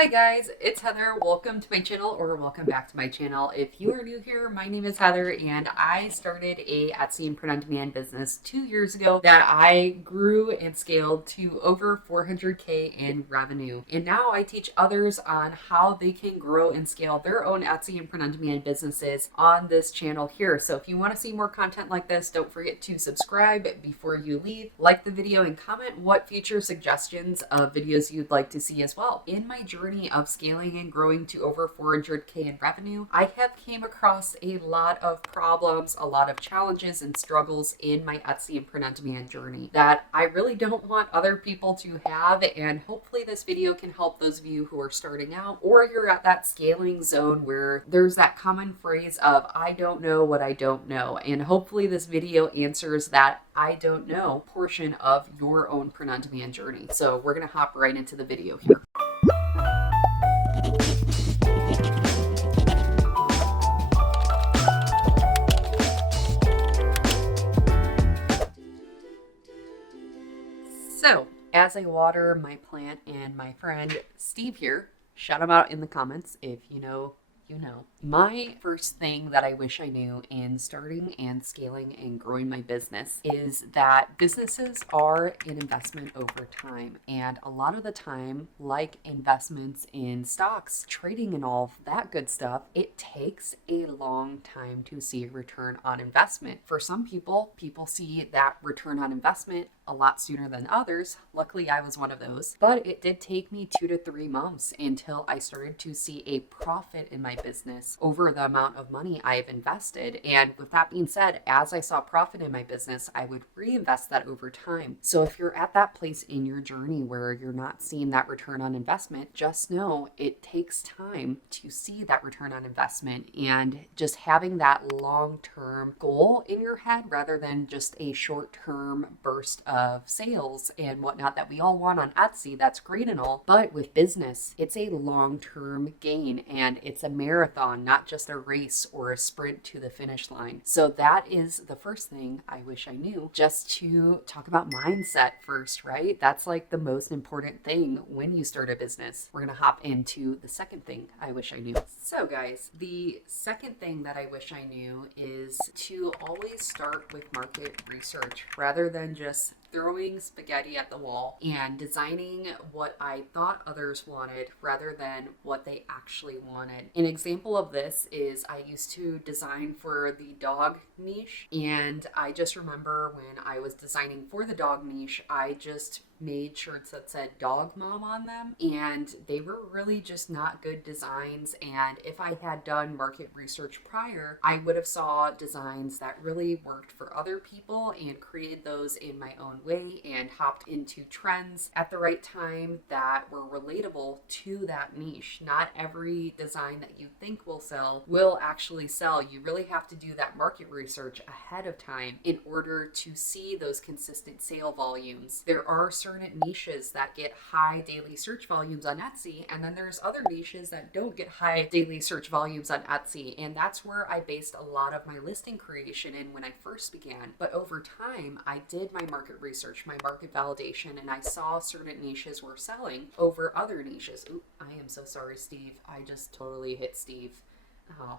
Hi guys, it's Heather. Welcome to my channel, or welcome back to my channel. If you are new here, my name is Heather and I started a Etsy and print-on-demand business 2 years ago that I grew and scaled to over 400K in revenue. And now I teach others on how they can grow and scale their own Etsy and print-on-demand businesses on this channel here. So if you want to see more content like this, don't forget to subscribe before you leave, like the video, and comment what future suggestions of videos you'd like to see as well. In my journey of scaling and growing to over 400K in revenue, I have came across a lot of problems, a lot of challenges and struggles in my Etsy and print-on-demand journey that I really don't want other people to have, and hopefully this video can help those of you who are starting out, or you're at that scaling zone where there's that common phrase of I don't know what I don't know, and hopefully this video answers that I don't know portion of your own print-on-demand journey. So we're gonna hop right into the video here. So, as I water my plant and my friend Steve here, shout him out in the comments if you know, you know. My first thing that I wish I knew in starting and scaling and growing my business is that businesses are an investment over time. And a lot of the time, like investments in stocks, trading and all of that good stuff, it takes a long time to see a return on investment. For some people see that return on investment a lot sooner than others. Luckily, I was one of those. But it did take me 2 to 3 months until I started to see a profit in my business over the amount of money I have invested. And with that being said, as I saw profit in my business, I would reinvest that over time. So if you're at that place in your journey where you're not seeing that return on investment, just know it takes time to see that return on investment, and just having that long-term goal in your head rather than just a short-term burst of sales and whatnot that we all want on Etsy. That's great and all, but with business, it's a long-term gain and it's a marathon, not just a race or a sprint to the finish line. So that is the first thing I wish I knew. Just to talk about mindset first, right? That's like the most important thing when you start a business. We're gonna hop into the second thing I wish I knew. So guys, the second thing that I wish I knew is to always start with market research rather than just throwing spaghetti at the wall and designing what I thought others wanted rather than what they actually wanted. An example of this is I used to design for the dog niche, and I just remember when I was designing for the dog niche, I just made shirts that said dog mom on them, and they were really just not good designs. And if I had done market research prior, I would have saw designs that really worked for other people and created those in my own way and hopped into trends at the right time that were relatable to that niche. Not every design that you think will sell will actually sell. You really have to do that market research ahead of time in order to see those consistent sale volumes. There are certain niches that get high daily search volumes on Etsy, and then there's other niches that don't get high daily search volumes on Etsy, and that's where I based a lot of my listing creation in when I first began. But over time, I did my market research, my market validation, and I saw certain niches were selling over other niches. Ooh, I am so sorry, Steve. I just totally hit Steve. Oh,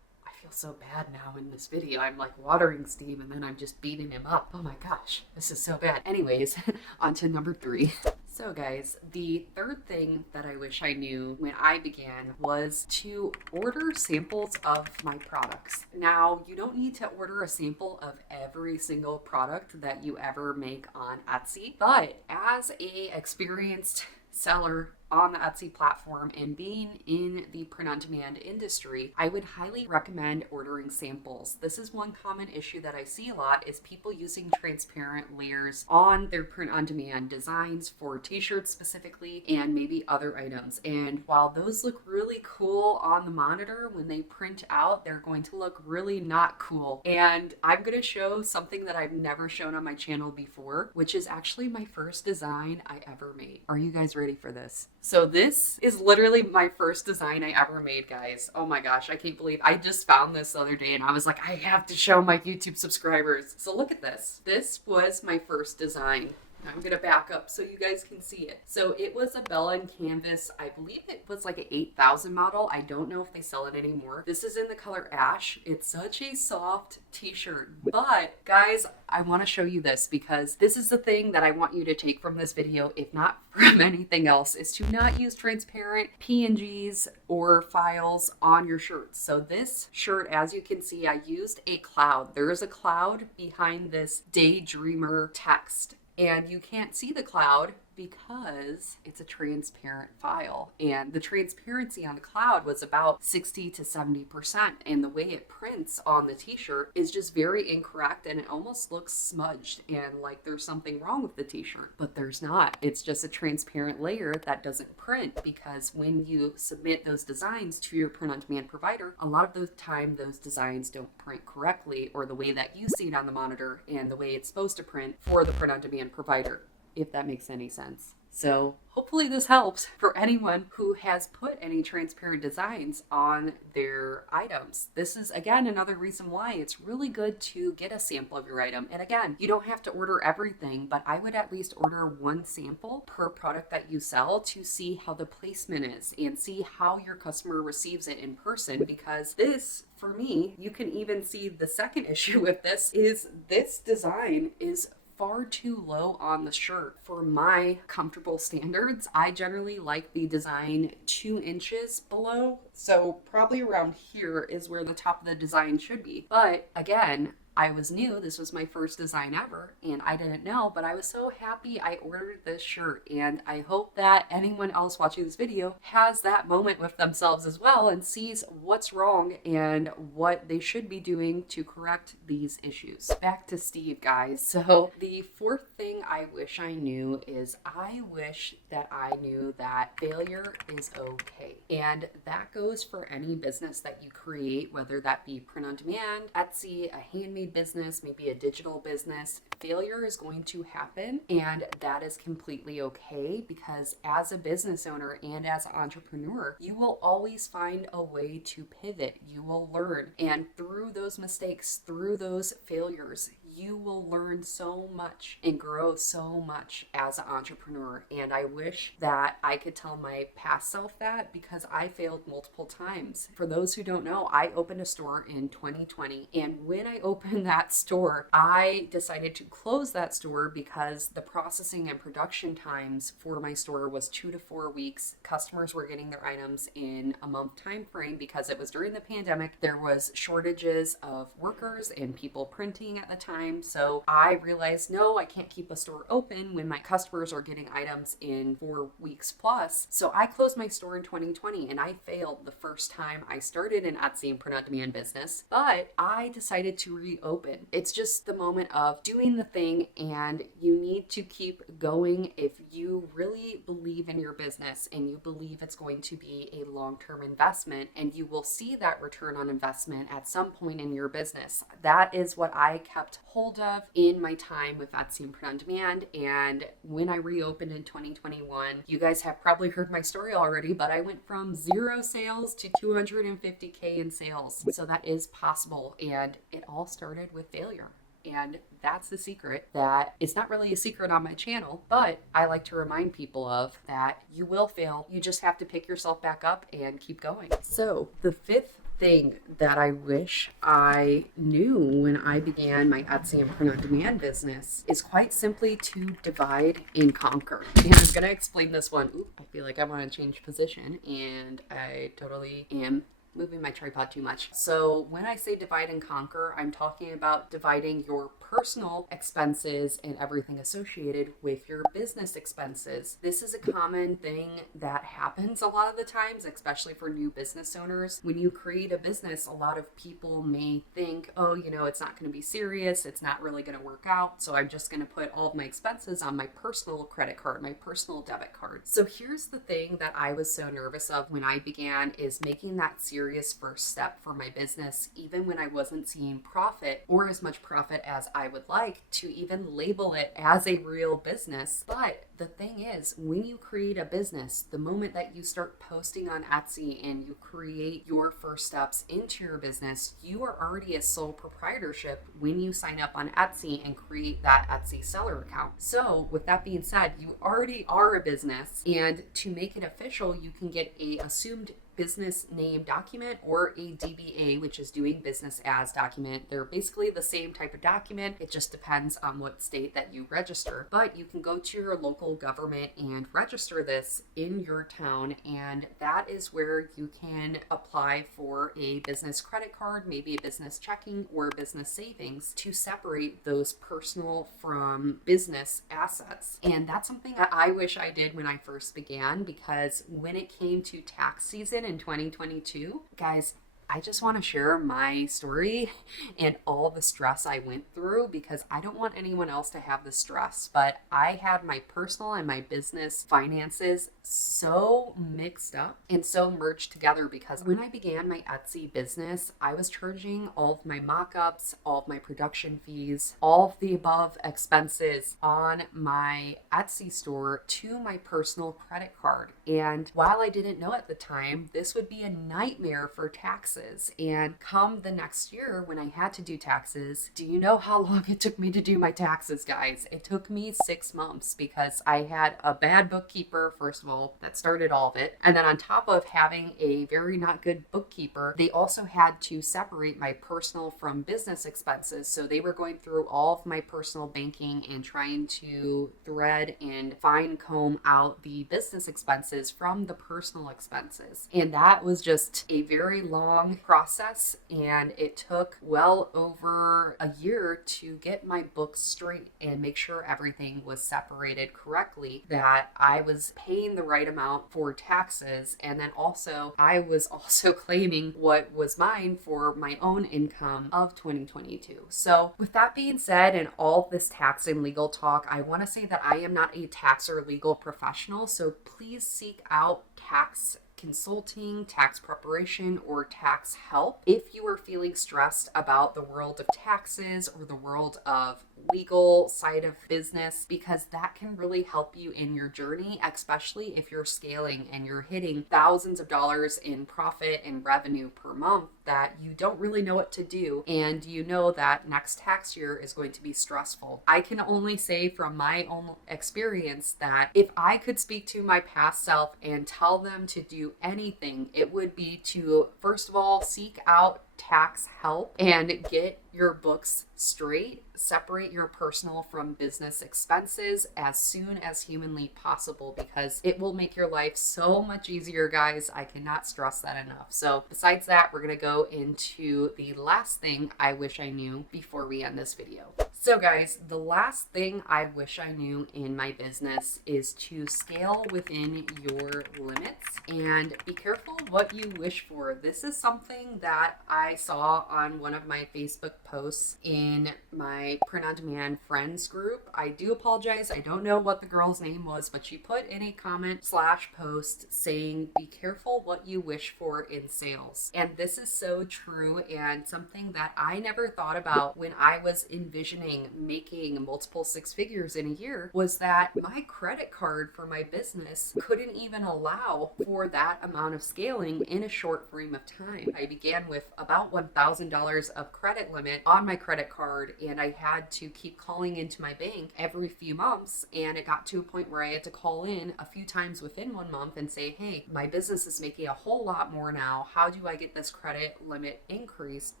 I feel so bad now in this video. I'm like watering Steve and then I'm just beating him up. Oh my gosh, this is so bad. Anyways, on to number 3. So guys, the third thing that I wish I knew when I began was to order samples of my products. Now, you don't need to order a sample of every single product that you ever make on Etsy, but as a experienced seller on the Etsy platform and being in the print-on-demand industry, I would highly recommend ordering samples. This is one common issue that I see a lot, is people using transparent layers on their print-on-demand designs for t-shirts specifically and maybe other items. And while those look really cool on the monitor, when they print out, they're going to look really not cool. And I'm going to show something that I've never shown on my channel before, which is actually my first design I ever made. Are you guys ready for this? So this is literally my first design I ever made, guys. Oh my gosh, I can't believe I just found this the other day and I was like, I have to show my YouTube subscribers. So look at this. This was my first design. I'm gonna back up so you guys can see it. So it was a Bella and Canvas. I believe it was like an 8,000 model. I don't know if they sell it anymore. This is in the color ash. It's such a soft t-shirt. But guys, I want to show you this because this is the thing that I want you to take from this video, if not from anything else, is to not use transparent PNGs or files on your shirts. So this shirt, as you can see, I used a cloud. There is a cloud behind this Daydreamer text. And you can't see the cloud because it's a transparent file. And the transparency on the cloud was about 60 to 70%. And the way it prints on the t-shirt is just very incorrect, and it almost looks smudged and like there's something wrong with the t-shirt. But there's not. It's just a transparent layer that doesn't print, because when you submit those designs to your print-on-demand provider, a lot of the time those designs don't print correctly, or the way that you see it on the monitor and the way it's supposed to print for the print-on-demand provider, if that makes any sense. So hopefully this helps for anyone who has put any transparent designs on their items. This is, again, another reason why it's really good to get a sample of your item. And again, you don't have to order everything, but I would at least order one sample per product that you sell to see how the placement is and see how your customer receives it in person. Because this, for me, you can even see the second issue with this is this design is far too low on the shirt for my comfortable standards. I generally like the design 2 inches below, so probably around here is where the top of the design should be. But again, I was new. This was my first design ever, and I didn't know, but I was so happy I ordered this shirt. And I hope that anyone else watching this video has that moment with themselves as well and sees what's wrong and what they should be doing to correct these issues. Back to Steve, guys. So the fourth thing I wish I knew is I wish that I knew that failure is okay. And that goes for any business that you create, whether that be print on demand, Etsy, a handmade business, maybe a digital business. Failure is going to happen, and that is completely okay, because as a business owner and as an entrepreneur, you will always find a way to pivot. You will learn, and through those mistakes, through those failures, you will learn so much and grow so much as an entrepreneur. And I wish that I could tell my past self that, because I failed multiple times. For those who don't know, I opened a store in 2020. And when I opened that store, I decided to close that store because the processing and production times for my store was 2 to 4 weeks. Customers were getting their items in a month time frame because it was during the pandemic. There was shortages of workers and people printing at the time. So I realized, no, I can't keep a store open when my customers are getting items in 4 weeks plus. So I closed my store in 2020, and I failed the first time I started an Etsy and print on demand business, but I decided to reopen. It's just the moment of doing the thing, and you need to keep going if you really believe in your business and you believe it's going to be a long-term investment, and you will see that return on investment at some point in your business. That is what I kept hold of in my time with Etsy and print on demand. And when I reopened in 2021, you guys have probably heard my story already, but I went from 0 sales to 250K in sales. So that is possible, and it all started with failure. And that's the secret that is not really a secret on my channel, but I like to remind people of, that you will fail. You just have to pick yourself back up and keep going. So the fifth thing that I wish I knew when I began my Etsy and print on demand business is quite simply to divide and conquer. And I'm going to explain this one. Ooh, I feel like I want to change position, and I totally am moving my tripod too much. So when I say divide and conquer, I'm talking about dividing your personal expenses and everything associated with your business expenses. This is a common thing that happens a lot of the times, especially for new business owners. When you create a business, a lot of people may think, oh, it's not going to be serious. It's not really going to work out. So I'm just going to put all of my expenses on my personal credit card, my personal debit card. So here's the thing that I was so nervous of when I began, is making that serious serious first step for my business, even when I wasn't seeing profit or as much profit as I would like, to even label it as a real business. But the thing is, when you create a business, the moment that you start posting on Etsy and you create your first steps into your business, you are already a sole proprietorship when you sign up on Etsy and create that Etsy seller account. So with that being said, you already are a business, and to make it official, you can get a assumed business name document or a DBA, which is doing business as document. They're basically the same type of document. It just depends on what state that you register. But you can go to your local government and register this in your town, and that is where you can apply for a business credit card, maybe a business checking or business savings, to separate those personal from business assets. And that's something that I wish I did when I first began, because when it came to tax season in 2022, guys, I just want to share my story and all the stress I went through, because I don't want anyone else to have the stress. But I had my personal and my business finances so mixed up and so merged together, because when I began my Etsy business, I was charging all of my mock-ups, all of my production fees, all of the above expenses on my Etsy store to my personal credit card. And while I didn't know at the time, this would be a nightmare for taxes. And come the next year when I had to do taxes, do you know how long it took me to do my taxes, guys? It took me 6 months, because I had a bad bookkeeper, first of all, that started all of it. And then on top of having a very not good bookkeeper, they also had to separate my personal from business expenses. So they were going through all of my personal banking and trying to thread and fine comb out the business expenses from the personal expenses. And that was just a very long process, and it took well over a year to get my books straight and make sure everything was separated correctly, that I was paying the right amount for taxes, and then also I was also claiming what was mine for my own income of 2022. So with that being said, and all this tax and legal talk, I want to say that I am not a tax or legal professional, so please seek out tax consulting, tax preparation, or tax help if you are feeling stressed about the world of taxes or the world of legal side of business, because that can really help you in your journey, especially if you're scaling and you're hitting thousands of dollars in profit and revenue per month that you don't really know what to do, and you know that next tax year is going to be stressful. I can only say from my own experience that if I could speak to my past self and tell them to do anything, it would be to, first of all, seek out tax help and get your books straight. Separate your personal from business expenses as soon as humanly possible, because it will make your life so much easier, guys. I cannot stress that enough. So besides that, we're going to go into the last thing I wish I knew before we end this video. So guys, the last thing I wish I knew in my business is to scale within your limits and be careful what you wish for. This is something that I saw on one of my Facebook posts in my print-on-demand friends group. I do apologize. I don't know what the girl's name was, but she put in a comment/post saying, be careful what you wish for in sales. And this is so true, and something that I never thought about when I was envisioning making multiple six figures in a year, was that my credit card for my business couldn't even allow for that amount of scaling in a short frame of time. I began with about $1,000 of credit limit on my credit card, and I had to keep calling into my bank every few months, and it got to a point where I had to call in a few times within 1 month and say, hey, my business is making a whole lot more now. How do I get this credit limit increased?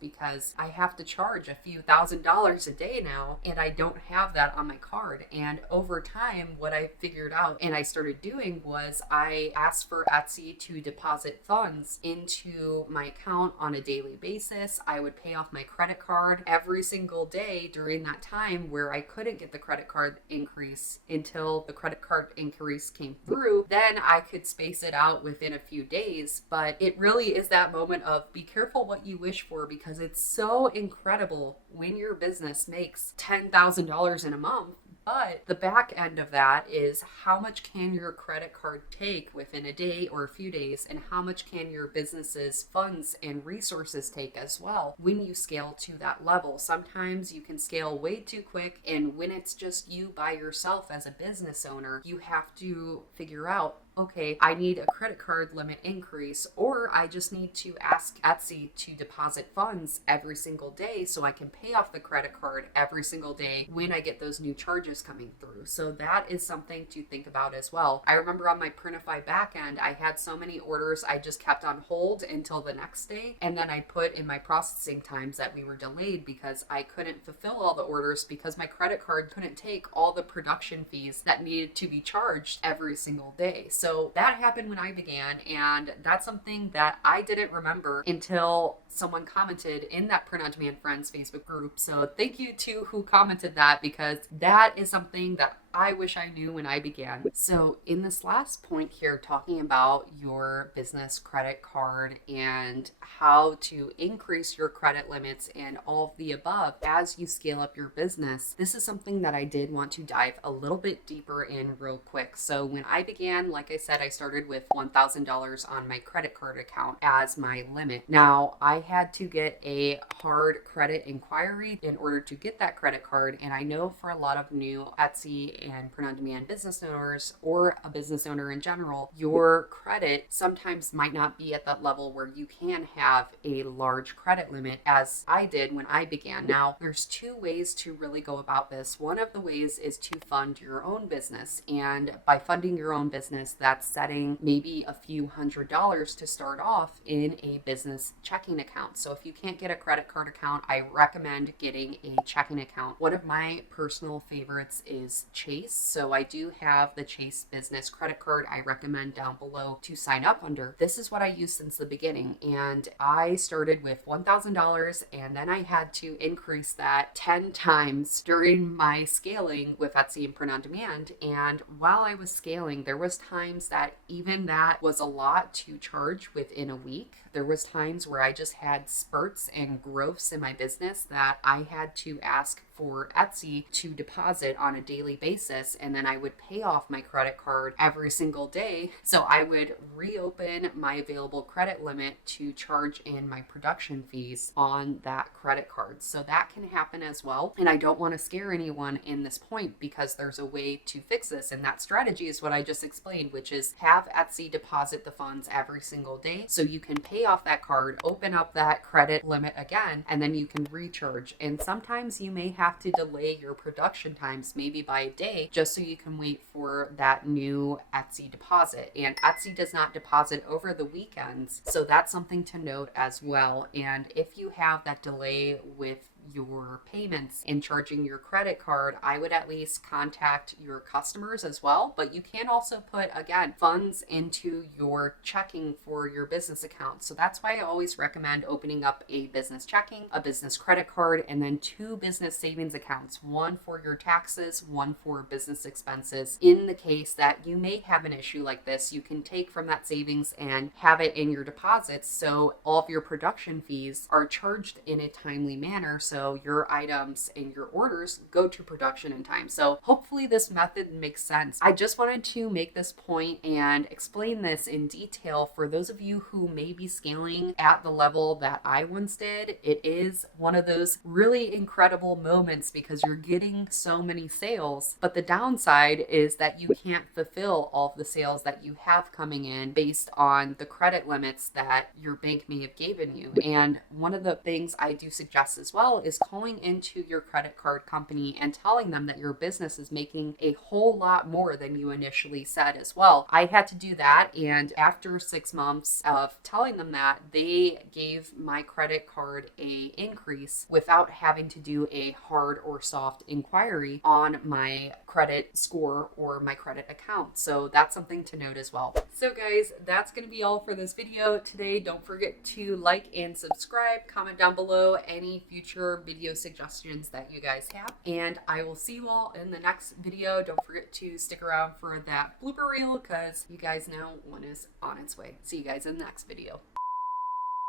Because I have to charge a few $1,000s a day now, and I don't have that on my card. And over time, what I figured out and I started doing was I asked for Etsy to deposit funds into my account on a daily basis. I would pay off my credit card every single day during that time where I couldn't get the credit card increase until the credit card increase came through. Then I could space it out within a few days. But it really is that moment of be careful what you wish for, because it's so incredible when your business makes $10,000 in a month, But the back end of that is how much can your credit card take within a day or a few days, and how much can your business's funds and resources take as well when you scale to that level. Sometimes you can scale way too quick, and when it's just you by yourself as a business owner, you have to figure out, okay, I need a credit card limit increase, or I just need to ask Etsy to deposit funds every single day so I can pay off the credit card every single day when I get those new charges coming through. So that is something to think about as well. I remember on my Printify backend, I had so many orders I just kept on hold until the next day, and then I put in my processing times that we were delayed because I couldn't fulfill all the orders because my credit card couldn't take all the production fees that needed to be charged every single day. So that happened when I began, and that's something that I didn't remember until someone commented in that Print on Demand Friends Facebook group. So thank you to who commented that, because that is something that I wish I knew when I began. So in this last point here, talking about your business credit card and how to increase your credit limits and all of the above as you scale up your business, this is something that I did want to dive a little bit deeper in real quick. So when I began, like I said, I started with $1,000 on my credit card account as my limit. Now, I had to get a hard credit inquiry in order to get that credit card, and I know for a lot of new Etsy and print on demand business owners, or a business owner in general, your credit sometimes might not be at that level where you can have a large credit limit as I did when I began. Now, there's two ways to really go about this. One of the ways is to fund your own business, and by funding your own business, that's setting maybe a few $100s to start off in a business checking account. So if you can't get a credit card account, I recommend getting a checking account. One of my personal favorites is Chase. So I do have the Chase business credit card. I recommend down below to sign up under. This is what I used since the beginning, and I started with $1,000, and then I had to increase that 10 times during my scaling with Etsy and Print on Demand. And while I was scaling, there was times that even that was a lot to charge within a week. There was times where I just had spurts and growths in my business that I had to ask for Etsy to deposit on a daily basis, and then I would pay off my credit card every single day. So I would reopen my available credit limit to charge in my production fees on that credit card. So that can happen as well. And I don't want to scare anyone in this point, because there's a way to fix this. And that strategy is what I just explained, which is have Etsy deposit the funds every single day so you can pay off that card, open up that credit limit again, and then you can recharge. And sometimes you may have to delay your production times maybe by a day just so you can wait for that new Etsy deposit. And Etsy does not deposit over the weekends, so that's something to note as well. And if you have that delay with your payments and charging your credit card, I would at least contact your customers as well. But you can also put, again, funds into your checking for your business account. So that's why I always recommend opening up a business checking, a business credit card, and then 2 business savings accounts, one for your taxes, one for business expenses. In the case that you may have an issue like this, you can take from that savings and have it in your deposits, so all of your production fees are charged in a timely manner, so your items and your orders go to production in time. So hopefully this method makes sense. I just wanted to make this point and explain this in detail for those of you who may be scaling at the level that I once did. It is one of those really incredible moments because you're getting so many sales, but the downside is that you can't fulfill all of the sales that you have coming in based on the credit limits that your bank may have given you. And one of the things I do suggest as well is calling into your credit card company and telling them that your business is making a whole lot more than you initially said as well. I had to do that, and after 6 months of telling them that, they gave my credit card a increase without having to do a hard or soft inquiry on my credit score or my credit account. So that's something to note as well. So guys, that's going to be all for this video today. Don't forget to like and subscribe, comment down below any future video suggestions that you guys have, and I will see you all in the next video. Don't forget to stick around for that blooper reel because you guys know one is on its way. See you guys in the next video.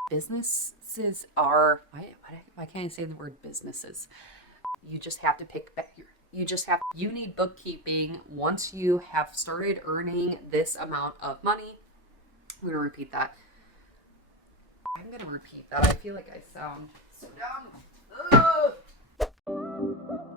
Businesses are, why can't I say the word businesses? You just have to pick back your You need bookkeeping once you have started earning this amount of money. I'm going to repeat that. I feel like I sound so dumb. Ugh.